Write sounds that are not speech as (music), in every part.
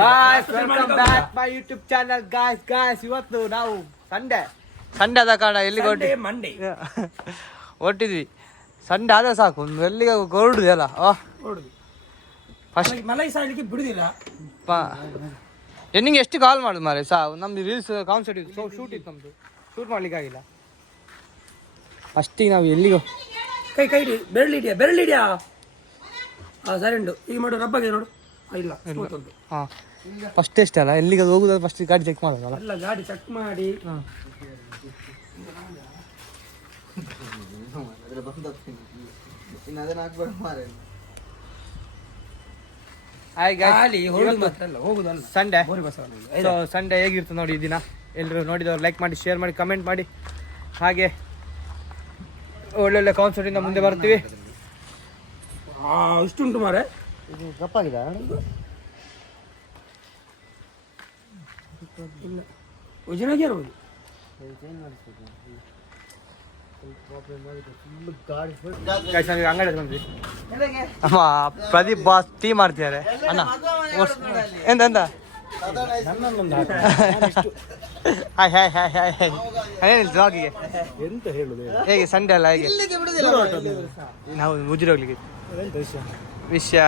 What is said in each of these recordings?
Guys welcome back my YouTube channel guys guys ಇವತ್ತು ನಾವು Sunday Sunday ಆದ ಕಾರಣ ಎಲ್ಲಿಗೆ ಹೊರಟಿ ಮಂಡೆ ಹೊರಟಿದ್ವಿ ಸಂಡೆ ಆದ್ರೆ ಸಾಕು ಒಂದು ಎಲ್ಲಿಗೆ ಹೊರಡುದು ಅಲ್ಲ? ಫಸ್ಟ್ ಮಲೈ ಸಾಯ್ಲಿಕ್ಕೆ ಬಿಡುದಿಲ್ಲ. ನಿಂಗೆ ಎಷ್ಟು ಕಾಲ್ ಮಾಡುದು ಮಾರೆ ಸಾ ನಮ್ದು ರೀಲ್ಸ್ ಕಾನ್ಸರ್ಟ್ ಇತ್ತು ಶೂಟ್ ಇತ್ತು ನಮ್ದು. ಶೂಟ್ ಮಾಡ್ಲಿಕ್ಕೆ ಆಗಿಲ್ಲ. ಫಸ್ಟಿಗೆ ನಾವು ಎಲ್ಲಿಗೆ ಕೈ ಕೈ ಬೆರಳಿಡಿಯಾ ಬೆರಳಿಡಿಯಾ ಹಾಂ ಹಾ ಸರಿ ಉಂಟು. ಈಗ ಮಾಡು ರಬ್ಬಗೆ ನೋಡು. ಇಲ್ಲ ಹಾಂ ಫಸ್ಟ್ ಎಷ್ಟೇ ಅಲ್ಲ ಎಲ್ಲಿಗೆ ಹೋಗುದಾದ್ರೆ ಫಸ್ಟ್ ಗಾಡಿ ಚೆಕ್ ಮಾಡೋದಲ್ಲ ಎಲ್ಲ ಗಾಡಿ ಚೆಕ್ ಮಾಡಿ. ಹೋಗುದಲ್ಲ ಸಂಡೇ ಸೊ ಸಂಡೇ ಹೇಗಿರ್ತದೆ ನೋಡಿ ಈ ದಿನ? ಎಲ್ಲರೂ ನೋಡಿದವ್ರು ಲೈಕ್ ಮಾಡಿ ಶೇರ್ ಮಾಡಿ ಕಮೆಂಟ್ ಮಾಡಿ. ಹಾಗೆ ಒಳ್ಳೊಳ್ಳೆ ಕಾನ್ಸರ್ಟಿಂದ ಮುಂದೆ ಬರ್ತೀವಿ. ಇಷ್ಟುಂಟು ಮಾರೆ. ಇದು ಇಲ್ಲ. ಇರ್ಬೋದು. ಪ್ರದೀಪ್ ಬಾಸ್ ಟೀ ಮಾಡ್ತಿದ್ದಾರೆ. ಅಣ್ಣ. ಎಂತ ಎಂತ (laughs) hi hi hi hi hi. ಏನಿಲ್ಲ ಬ್ಲಾಗಿಗೆ ಎಂತ ಹೇಳುದು ಹೇಗೆ ಸಂಡೇ ಅಲ್ಲ ಹೇಗೆ? ನಾವು ಉಜಿರೆ ಹೋಗ್ಲಿಕ್ಕೆ. ವಿಷಯ.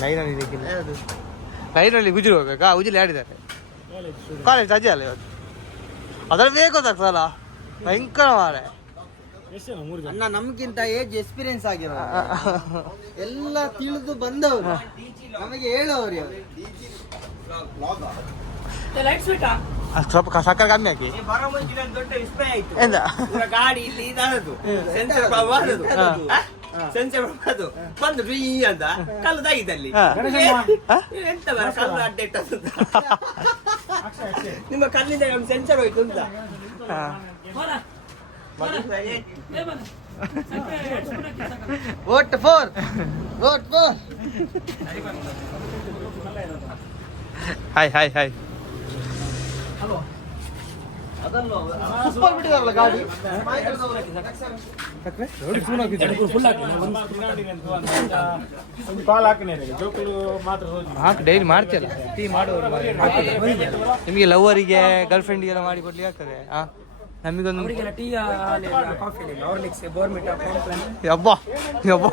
ಲೈನಲ್ಲಿ ಇದಕ್ಕಿಲ್ಲ ಲೈನಲ್ಲಿ ಉಜಿರೆ ಹೋಗ್ಬೇಕಾ? ಉಜಿಲಿ ಆಡಿದ್ದಾರೆ ಕಾಲೇಜ್ ರಜೆ ಅಲ್ಲ ಇವತ್ತು ಅದ್ರಲ್ಲಿ ಬೇಕು ಗೊತ್ತಾಗ್ತದಲ್ಲ ಭಯಂಕರ ಮಾರೆ. ಅಣ್ಣ ನಮ್ಗಿಂತ ಏಜ್ ಎಕ್ಸ್ಪೀರಿಯನ್ಸ್ ಆಗಿರೋ ಎಲ್ಲ ತಿಳಿದು ಬಂದವರು. ನಮಗೆ ಹೇಳೋರು ಸ್ವಲ್ಪ ಕ- ಸಕ್ಕರೆ ಕಮ್ಮಿ ಹಾಕಿ. ಬರೋ ಮುಂಚೆ ಒಂದು ದೊಡ್ಡ ವಿಸ್ಮಯ ಆಯ್ತು. ಎಂತ? ಪೂರ ಗಾಡಿ ಇಲ್ಲಿ ಸೆನ್ಸರ್ ಬಾಬಾದು ಬಂದು ರೀ ಅಂತ ಕಲ್ಲು ತಾಗಿದ್ದಲ್ಲಿ? ಎಂತ ಬರ ಕಲ್ಲು ಅಡ್ಡ ಇಟ್ಟದ್ದು ಅಂತ. ನಿಮ್ಮ ಕಲ್ಲಿಂದ ಒಂದು ಸೆನ್ಸರ್ ಹೋಯ್ತು ಅಂತ. Vote four vote four hi hi hi super ಬಿಟ್ಟಿದಾರಲ್ಲ ಗಾಡಿ? ಫುಲ್ ಹಾಕಿ ಒಂದು ಕಾಲ್ ಹಾಕಿನೇ ಜೋಕುಲು ಮಾತ್ರ ಹೋಗಿ. ಹಾಕಿ ಡೈಲಿ ಮಾಡ್ತೀಯಲ್ಲ? ಟೀ ಮಾಡುವವರು ನಿಮಗೆ ಲವರಿಗೆ ಗರ್ಲ್ ಫ್ರೆಂಡಿಗೆಲ್ಲ ಮಾಡಿ ಕೊಡ್ಲಿಕ್ಕೆ ಆಗ್ತದೆ? ಹಾ ನಮಗೊಂದು ಯಬ್ಬ ಯಬ್ಬ.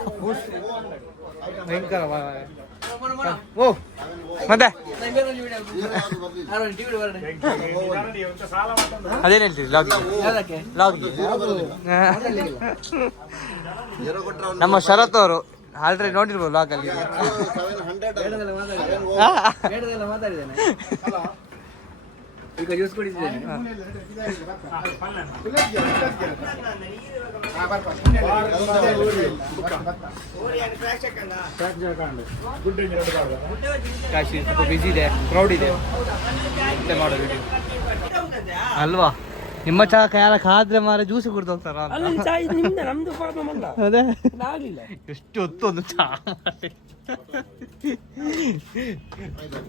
ಭಯಂಕರ. ಓ ಮತ್ತೆ? ಅದೇನ್ ಹೇಳ್ತೀರಿ ಲಾಗಿಗೆ ನಮ್ಮ ಶರತ್ ಅವರು ಆಲ್ರೆಡಿ ನೋಡಿರ್ಬೋದು ಲಾಗ್ ಅಲ್ಲಿ. ಮಾತಾಡಿದ್ದೇನೆ ಈಗ ಜ್ಯೂಸ್ ಕುಡಿತಿದ್ದೇನೆ ಕಾಶಿ ಸ್ವಲ್ಪ ಇದೆ ಕ್ರೌಡ್ ಇದೆ. ಮತ್ತೆ ಮಾಡೋ ವಿಡಿಯೋ ಅಲ್ವಾ? ನಿಮ್ಮ ಚಾ ಯಾರ ಕಾದ್ರೆ ಮಾರ ಜ್ಯೂಸ್ ಕುಡ್ದು ಹೋಗ್ತಾರ ನಿಮ್ದು ಪ್ರಾಬ್ಲಮ್ ಅಲ್ಲ. ಅದೇ. ಎಷ್ಟು ಹೊತ್ತು ಒಂದು ಚಾ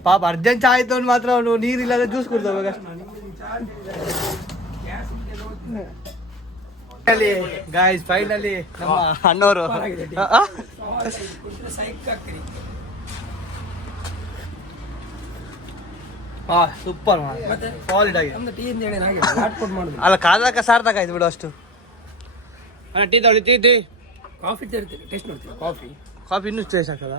ಪಾಪ ಅರ್ಜೆಂಟ್ ಚಾ ಆಯ್ತು ಅವ್ನು ಮಾತ್ರ ಅವನು ನೀರಿಲ್ಲದ ಜ್ಯೂಸ್ ಕುಡ್ದು ಗಾಯ್ಸ್ ಫೈನಲಿ ನಮ್ಮ ಅಣ್ಣವರು. ಸೈಕ್ ಸೂಪರ್ ಮತ್ತೆ? ಸಾಲಿಡ್ ಆಗಿದೆ. ನಮ್ದು ಟೀ ಅಂತ ಹೇಳಿ ಹಾಗೆ ಹಾಟ್ಕೊಟ್ ಮಾಡುದು. ಅಲ್ಲ ಕಾದಾಕ ಸಾರ್ಥಕ ಆಯ್ತು ಬಿಡು ಅಷ್ಟು. ಅಣ್ಣ ಟೀ ತಗೊಳ್ಳಿ ಟೀ ಟೀ ಕಾಫಿ ತರ್ತೀರಿ ಟೇಸ್ಟ್ ನೋಡ್ತೀವಿ. ಕಾಫಿ ಕಾಫಿ ಇನ್ನೂ ಟೇಸ್ಟ್ ಆಗ್ತದ?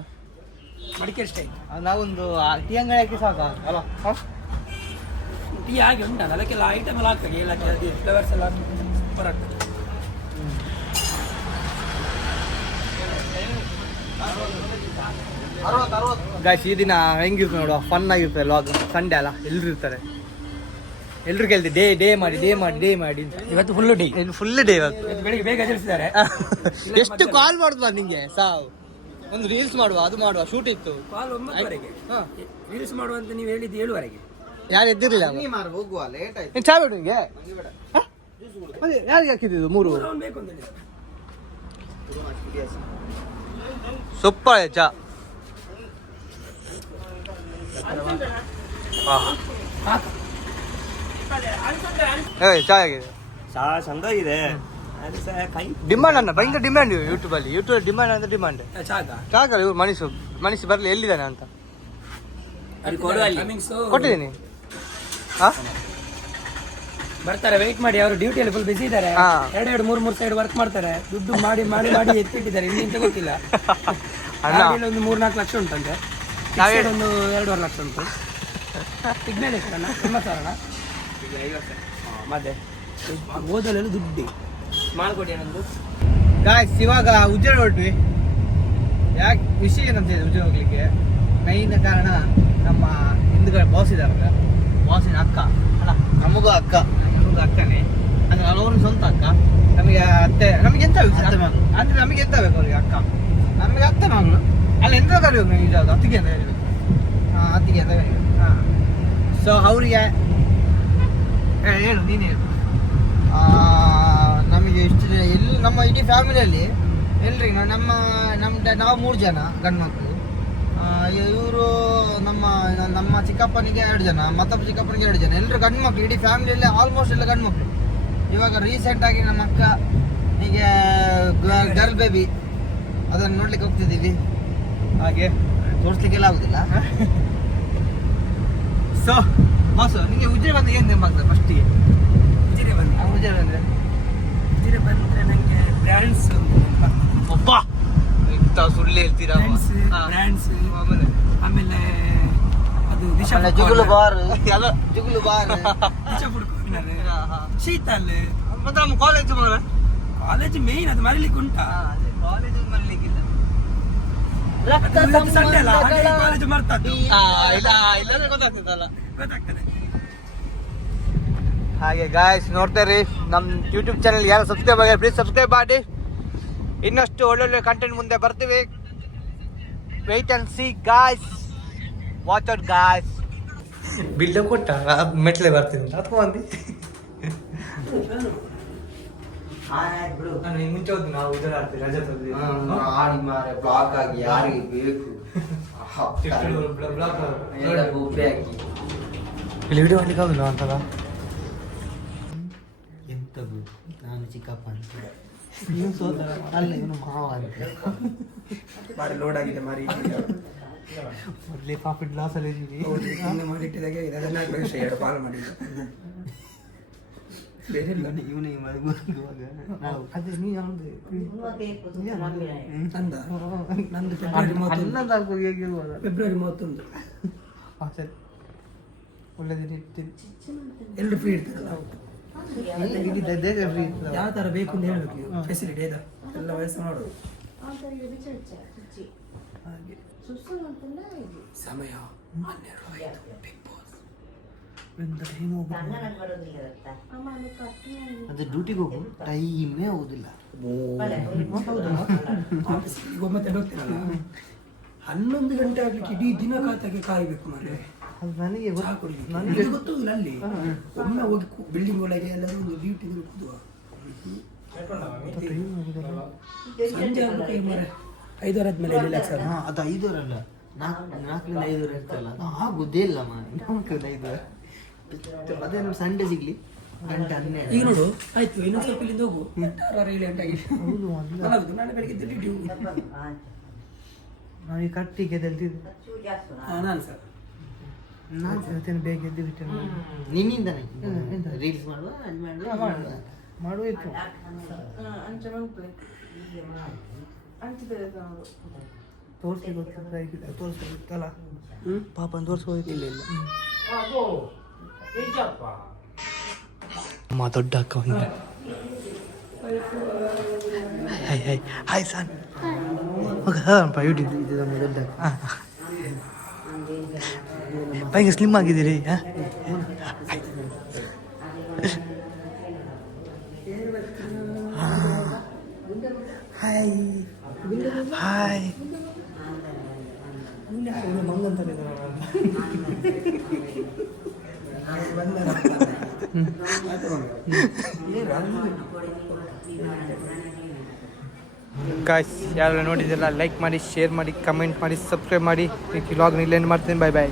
ಮಡಿಕೇರಿ ಸ್ಟೈಲ್ ನಾವೊಂದು ಟೀ ಅಂಗಡಿ ಹಾಕಿ ಸಾಕ? ಅಲ್ಲ ಹ? ಟೀ ಹಾಗೆ ಉಂಟಲ್ಲ ಅದಕ್ಕೆಲ್ಲ ಐಟಮ್ ಎಲ್ಲ ಹಾಕ್ತಾರೆ ಎಲ್ಲ ಫ್ಲೇವರ್ಸ್ ಎಲ್ಲ ಸೂಪರ್ ಆಗ್ತದೆ. ಗಾಯ್ಸ್ ಈ ದಿನ ಹೆಂಗಿರ್ತದೆ ನೋಡುವ ಫನ್ ಆಗಿರ್ತದೆ ಲಾಗ್ ಸಂಡೆ ಅಲ್ಲ ಎಲ್ರು ಇರ್ತಾರೆ. ಎಲ್ರು ಕೇಳ್ತಿ ಡೇ ಡೇ ಮಾಡಿ ಡೇ ಮಾಡಿ ಡೇ ಮಾಡಿ ಅಂತ. ಇವತ್ತು ಫುಲ್ ಡೇ ಫುಲ್ ಡೇ ಇವತ್ತು. ಬೆಳಿಗ್ಗೆ ಬೇಗ ತಿಳಿಸಿದ್ದಾರೆ (laughs) ಎಷ್ಟು ಕಾಲ್ ಮಾಡುದು ನಿಂಗೆ? ಸಾ ಒಂದು ರೀಲ್ಸ್ ಮಾಡುವ ಅದು ಮಾಡುವ ಶೂಟ್ ಇತ್ತು. ಕಾಲ್ ಒಂಬತ್ತುವರೆಗೆ. ರೀಲ್ಸ್ ರೀಲ್ಸ್ ಮಾಡುವಂತ ನೀವು ಹೇಳಿದ್ದು ಏಳುವರೆಗೆ. ಯಾರು ಎದ್ದಿರಲಿಲ್ಲ ನೀ ಮಾರು ಹೋಗುವ ಲೇಟ್ ಆಯ್ತು. ನೀನು ಚಾ ಬೇಡ ನಿಂಗೆ? ಯಾರಿಗೆ ಹಾಕಿದ್ದು ಮೂರು? ಬೇಕು ಅಂತ ಸೂಪರ್ ಚಾ. ಏ ಚಾ ಆಗಿದೆ ಚಾ ಚಂದಾಗಿದೆ. ಕೈ ಡಿಮಾಂಡ್ ಅನ್ನ? ಭಯಂಕರ ಡಿಮ್ಯಾಂಡ್ ಯೂಟ್ಯೂಬ್ ಅಲ್ಲಿ. ಯೂಟ್ಯೂಬ್ ಡಿಮಾಂಡ್ ಅಂದ್ರೆ ಡಿಮ್ಯಾಂಡ್ ಚಾಕ ಚಾಕಲ್ಲ ಇವ್ರು? ಮನಸ್ಸು ಮನಸ್ಸು ಬರ್ಲಿ ಎಲ್ಲಿದ್ದಾನೆ ಅಂತ? ಕೊಟ್ಟಿದ್ದೀನಿ. ಹಾ? ಬರ್ತಾರೆ ವೆಯ್ಟ್ ಮಾಡಿ. ಅವರು ಡ್ಯೂಟಿಯಲ್ಲಿ ಫುಲ್ ಬಿಸಿ ಇದ್ದಾರೆ. ಹಾ. ಎರಡು ಎರಡು ಮೂರು ಮೂರು ಸೈಡ್ ವರ್ಕ್ ಮಾಡ್ತಾರೆ. ದುಡ್ಡು ಮಾಡಿ ಮಾಡಿ ಮಾಡಿ ಎತ್ತಿಟ್ಟಿದ್ದಾರೆ ಇನ್ನೇನು ಗೊತ್ತಿಲ್ಲ ಅಣ್ಣ. ಒಂದು ಮೂರ್ ನಾಲ್ಕು ಲಕ್ಷ ಉಂಟಂತೆ. ನಾವೇ- Fixed ಒಂದು ಎರಡೂವರೆ ಲಕ್ಷ ಉಂಟು. ಸಿಗ್ನಲ್ ಎಷ್ಟಣ್ಣ ಎಂಬತ್ತು ಸಾವಿರ. ಮತ್ತೆ? ಓದಲೆಲ್ಲ ದುಡ್ಡು. ಮಾಡ್ಕೊಡಿ ನಂದು ಗಾಯ್ಸ್ ಇವಾಗ ಉಜ್ಜಳ ಹೊರಟ್ವಿ ಯಾಕೆ ವಿಷಯ ಏನಂತ ಇದೆ ಉಜ್ಜಳ ಹೋಗ್ಲಿಕ್ಕೆ? ಮೈನ್ ಕಾರಣ ನಮ್ಮ ಹಿಂದ್ಗಳ ಬಾಸ್ ಇದಾರಲ್ಲ ಬಾಸಿನ ಅಕ್ಕ? ಅಲ್ಲ. ನಮಗೂ ಅಕ್ಕ. ನಮಗೂ ಅಕ್ಕನೇ. ಅಂದ್ರೆ ಅವ್ರ ಸ್ವಂತ ಅಕ್ಕ. ನಮಗೆ ಅತ್ತೆ ನಮಗೆ ಎಂತ ಬೇಕು? ಅತ್ತೆ ಅಂದ್ರೆ ನಮಗೆ ಎಂತ ಬೇಕು ಅವ್ರಿಗೆ ಅಕ್ಕ? ನಮಗೆ ಅತ್ತೆ ಮಗಳು ಅಲ್ಲ, ಎಂತ ಕರಿಬೇಕು ನೀವು ನಿಜವಾದ ಅತ್ತಿಗೆ ಅಂತ ಹೇಳಿ ಹಾಂ ಅತ್ತಿಗೆ ಅಂತ ಹೇಳಿ ಹಾಂ ಸೊ ಅವರಿಗೆ ಹೇಳು, ನೀನು ಹೇಳು. ನಮಗೆ ಇಷ್ಟು ಎಲ್ಲಿ ನಮ್ಮ ಇಡೀ ಫ್ಯಾಮಿಲಿಯಲ್ಲಿ ಎಲ್ರಿಗೂ ನಾ- ನಮ್ಮ ನಮ್ಮ ನಾವು ಮೂರು ಜನ, ಗಂಡ್ಮಕ್ಳು. ಇವರು ನಮ್ಮ ನಮ್ಮ ಚಿಕ್ಕಪ್ಪನಿಗೆ ಎರಡು ಜನ, ಮತ್ತೊಬ್ಬ ಚಿಕ್ಕಪ್ಪನಿಗೆ ಎರಡು ಜನ. ಎಲ್ಲರೂ ಗಂಡು ಮಕ್ಕಳು ಇಡೀ ಫ್ಯಾಮಿಲಿಯಲ್ಲಿ ಆಲ್ಮೋಸ್ಟ್ ಎಲ್ಲ ಗಂಡು ಮಕ್ಕಳು ಇವಾಗ ರೀಸೆಂಟಾಗಿ ನಮ್ಮ ಅಕ್ಕ, ಹೀಗೆ ಗರ್ಲ್ ಬೇಬಿ ಅದನ್ನು ನೋಡ್ಲಿಕ್ಕೆ ಹೋಗ್ತಿದ್ದೀವಿ. ಹಾಗೆ ತೋರಿಸ್ಲಿಕ್ಕೆಲ್ಲ ಆಗುದಿಲ್ಲ. ಸೊ ಬಾಸು ನಿಮಗೆ ಉಜ್ಜೆ ಬಂದು ಏನು ನೆನಪಾಗ್ತದೆ ಫಸ್ಟಿಗೆ ಉಜಿರೆ ಬಂದು ಉಜ್ಜೆ ಬಂದರೆ? ಉಜಿರೆ ಬಂದ್ರೆ ನನಗೆ ಬ್ರ್ಯಾಂಡ್ಸ್ ಒಬ್ಬ! ಇಂಥ ಸುಳ್ಳು ಹೇಳ್ತೀರಾ ಬ್ರ್ಯಾಂಡ್ಸ್ ಆಮೇಲೆ? ಆಮೇಲೆ ಅದು ದಿಶಾ ಜುಗುಲು ಬಾರ್. ಎಲ್ಲ ಜುಗುಲು ಬಾರ್. ದಿಶಾ ಫುಡ್ ಶೀತ ಅಲ್ಲೇ ಮತ್ತೆ ನಮ್ಮ ಕಾಲೇಜ್ ಮಗಳ? ಕಾಲೇಜ್ ಮೇನ್ ಅದು ಮರಿಲಿಕ್ಕೆ ಉಂಟಾ ಕಾಲೇಜ್ ಹಾಗೆ ಕಾಲೇಜ್ ನೋಡ್ತಾ ಗಾಯ್ಸ್ ನೋಡ್ತಾರೆ ನಮ್ಮ ಯೂಟ್ಯೂಬ್ ಚಾನಲ್ ಯಾರು ಸಬ್ಸ್ಕ್ರೈಬ್ ಆಗ್ಯಾರ ಪ್ಲೀಸ್ ಸಬ್ಸ್ಕ್ರೈಬ್ ಮಾಡಿ. ಇನ್ನಷ್ಟು ಒಳ್ಳೊಳ್ಳೆ ಕಂಟೆಂಟ್ ಮುಂದೆ ಬರ್ತೀವಿ. Wait and see guys watch out guys ಬಿಲ್ಡ ಕೊಟ್ಟ ಮೆಟ್ಲೆ ಬರ್ತೀನಿ. ಅಥವಾ ಅಂದಿ ನಾನು ಹಿಂಗೆ ಮುಂಚೆ ಹೋದ್ ನಾವು ಇದರ ಆಡ್ತೀವಿ ರಜೆ ತಂದಿದ್ದೀವಿ ಆಡಿ ಮಾರೆ ಬ್ಲಾಕ್ ಆಗಿ ಯಾರಿಗೆ ಬೇಕು. (laughs) ಎಲ್ಲ ಹಾಕಿ. ಇಲ್ಲಿ ವಿಡಿಯೋ ಮಾಡ್ಲಿಕ್ಕೆ ಆಗುದಿಲ್ಲ ಅಂತಲ್ಲ? ಎಂತ ನಾನು ಚಿಕ್ಕಪ್ಪ ಅಂತ. ನೀವು ಸೋದರ ಅಲ್ಲ ಇವನು ಮಾವ ಅಂತ. ಬಾರಿ ಲೋಡ್ ಆಗಿದೆ ಮಾರಿ. ಮೊದಲೇ ಪ್ರಾಫಿಟ್ ಲಾಸ್ ಅಲ್ಲಿ ಇದ್ದೀವಿ ಹಿಂಗೆ ಮಾಡಿಟ್ಟಿದಾಗೆ ಇದೆ ಅದನ್ನ ಬೇಷ ಎರಡು ಪಾಲು ಮಾಡಿದ್ದು. ಬೇರೆ ಇವನೇ ನಾವು ಅದೇ ನೀ ಯಾವ್ದು ನಂದ ನಂದು ಫೆಬ್ರವರಿ ಮೂವತ್ತೊಂದು ಹೇಗಿರುವಾಗ ಫೆಬ್ರವರಿ ಮೂವತ್ತೊಂದು ಸರಿ ಒಳ್ಳೆದಿನ ಎಲ್ಲರೂ ಫ್ರೀ ಇರ್ತಾರಲ್ಲ ಯಾವ ತರ ಬೇಕು ಅಂತ ಹೇಳಬೇಕು ನೀವು ಫೆಸಿಲಿಟಿ ಆಯ್ತಾ ಎಲ್ಲ ವಯಸ್ಸು ನೋಡು ಹಾಗೆ ಸಮಯ ಹನ್ನೆರಡು ಆಯ್ತು ಬಿಗ್ ಬಾಸ್ ಅದು ಡ್ಯೂಟಿಗೆ ಹೋಗು ಟೈಮೇ ಹೋಗುದಿಲ್ಲ. ಹೋಗ್ತೀರಲ್ಲ ಹನ್ನೊಂದು ಗಂಟೆ ಆಗ್ಲಿಕ್ಕೆ ಇಡೀ ದಿನ ಖಾತೆಗೆ ಕಾಯ್ಬೇಕು ಮಾರ್ರೆ. ನನಗೆ. ನನಗೆ ಗೊತ್ತಿಲ್ಲ ಅಲ್ಲಿ. ಒಮ್ಮೆ ಹೋಗಿ ಬಿಲ್ಡಿಂಗ್ ಒಳಗೆ ಎಲ್ಲರೂ ಒಂದು ಡ್ಯೂಟಿ ಕೂದುವ ಸಂಜೆ ಆಗ್ಬೇಕು ಈಗ ಮಾರ್ರೆ ಐದೂವರೆ ಆದ್ಮೇಲೆ ರಿಲ್ಯಾಕ್ಸ್ ಹಾ ಅದು ಐದೂರಲ್ಲ ನಾಲ್ಕು ನಾಲ್ಕರಿಂದ ಐದೂರ ಇರ್ತಲ್ಲ. ಅದು ಆಗುದೇ ಇಲ್ಲ ಮಾರೆ ನಾಲ್ಕರಿಂದ ಐದೂರು. ಅದೇ ನಮ್ಮ ಸಂಡೆ ಸಿಗ್ಲಿ. ಗಂಟೆ ಹನ್ನೆರಡು. ಈಗ ನೋಡು ಆಯ್ತು ಇನ್ನೊಂದು ಸ್ವಲ್ಪ ಇಲ್ಲಿಂದ ಹೋಗು. ಆರು ಏಳು ಗಂಟೆ ಆಗಿದೆ ಮಲಗುದು ನಾಳೆ ಬೆಳಿಗ್ಗೆ ಡ್ಯೂಟಿ ನಾವು ಈ ಕಟ್ಟಿಗೆ ಎದ್ದಿದ್ದು ನಾನು ಸರ್ ನಾನು ಬೇಗ ಎದ್ದು ಬಿಟ್ಟೆ ನಿನ್ನಿಂದನೇ ರೀಲ್ಸ್ ಮಾಡುವ ಅದು ಮಾಡುವ ಮಾಡುವಿತ್ತು ತೋರಿಸಿ ಗೊತ್ತಿಲ್ಲ? ತೋರಿಸ್ಬೇಕಿತ್ತಲ್ಲ ಪಾಪನ್ ತೋರಿಸ್ಬೋದಿಲ್ಲ ಇಲ್ಲ. ಅಮ್ಮ ದೊಡ್ಡ ಅಕ್ಕ ಬಂದ ಹಾಯ್ ಹಾಯ್ ಹಾಯ್ ಸನ್ ಹೋಗಪ್ಪ ಯೂಟ್ಯೂಬ್ ಇದು ನಮ್ಮ ದೊಡ್ಡ ಭಯಂಕರ ಸ್ಲಿಮ್ ಆಗಿದ್ದೀರಿ ಹಾ ಹಾಯ್ ಹಾಯ್ ಗಾಯ್ಸ್ ಯಾರೆಲ್ಲ ನೋಡಿದ್ದೀರಾ ಲೈಕ್ ಮಾಡಿ ಶೇರ್ ಮಾಡಿ ಕಮೆಂಟ್ ಮಾಡಿ ಸಬ್ಸ್ಕ್ರೈಬ್ ಮಾಡಿ. ಈ ವ್ಲಾಗ್ ಇಲ್ಲೇನು ಮಾಡ್ತೀನಿ. ಬಾಯ್ ಬಾಯ್